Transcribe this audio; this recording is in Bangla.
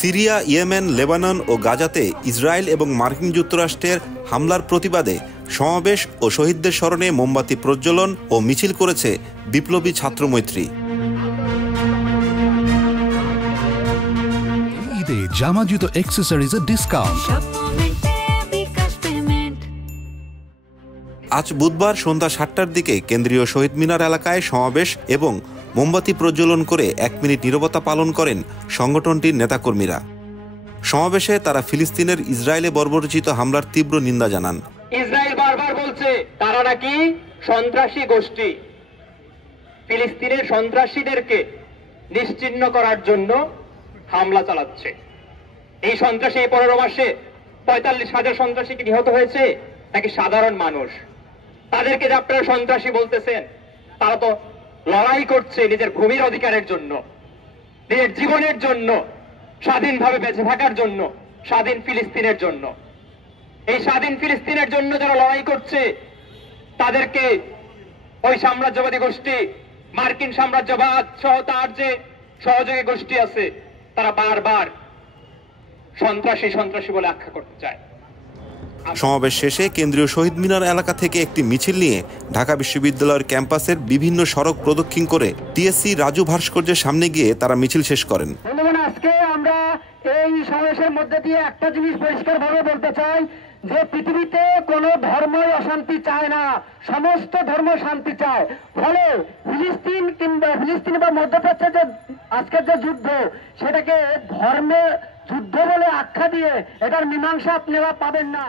সিরিয়া, ইয়েমেন, লেবানন ও গাজাতে ইসরায়েল এবং মার্কিন যুক্তরাষ্ট্রের হামলার প্রতিবাদে সমাবেশ ও শহীদদের স্মরণে মোমবাতি প্রজ্বলন ও মিছিল করেছে বিপ্লবী ছাত্র মৈত্রী। ঈদে জামা জুতো অ্যাক্সেসরিজের ডিসকাউন্ট। আজ বুধবার সন্ধ্যা ৭টার দিকে কেন্দ্রীয় শহীদ মিনার এলাকায় সমাবেশ এবং মোমবাতি প্রজ্বলন করে ১ মিনিট নীরবতা পালন করেন সংগঠনটির নেতাকর্মীরা। সমাবেশে তারা ফিলিস্তিনের ইসরায়েলে বর্বরচিত হামলার তীব্র নিন্দা জানান। ইসরায়েল বারবার বলছে তারা নাকি সন্ত্রাসী গোষ্ঠী, ফিলিস্তিনের সন্ত্রাসীদেরকে নিশ্চিহ্ন করার জন্য হামলা চালাচ্ছে। এই সন্ত্রাসী ১৫ মাসে ৪৫,০০০ সন্ত্রাসী কি নিহত হয়েছে নাকি সাধারণ মানুষ? তাদেরকে যে আপনারা সন্ত্রাসী বলতেছেন, তারা তো লড়াই করছে নিজের ভূমির অধিকারের জন্য, নিজের জীবনের জন্য, স্বাধীনভাবে বেঁচে থাকার জন্য, স্বাধীন ফিলিস্তিনের জন্য। এই স্বাধীন ফিলিস্তিনের জন্য যারা লড়াই করছে তাদেরকে ওই সাম্রাজ্যবাদী গোষ্ঠী, মার্কিন সাম্রাজ্যবাদ সহ তার যে সহযোগী গোষ্ঠী আছে, তারা বারবার সন্ত্রাসী সন্ত্রাসী বলে আখ্যা করতে চায়। সমাবেশ শেষে কেন্দ্রীয় শহীদ মিনার এলাকা থেকে একটি মিছিল নিয়ে ঢাকা বিশ্ববিদ্যালয়ের ক্যাম্পাসের বিভিন্ন সড়ক প্রদক্ষিণ করে টিএসসি রাজু ভাস্কর্যের সামনে গিয়ে তারা মিছিল শেষ করেন। আজকে আমরা এই সমাবেশের মধ্যে দিয়ে একটা জিনিস পরিষ্কারভাবে বলতে চাই যে পৃথিবীতে কোনো ধর্মই অশান্তি চায় না, সমস্ত ধর্ম শান্তি চায়। ফলে ফিলিস্তিন বা মধ্যপ্রাচ্যের যে আজকের যে যুদ্ধ, সেটাকে ধর্মের যুদ্ধ বলে আখ্যা দিয়ে এটার মীমাংসা আপনারা পাবেন না।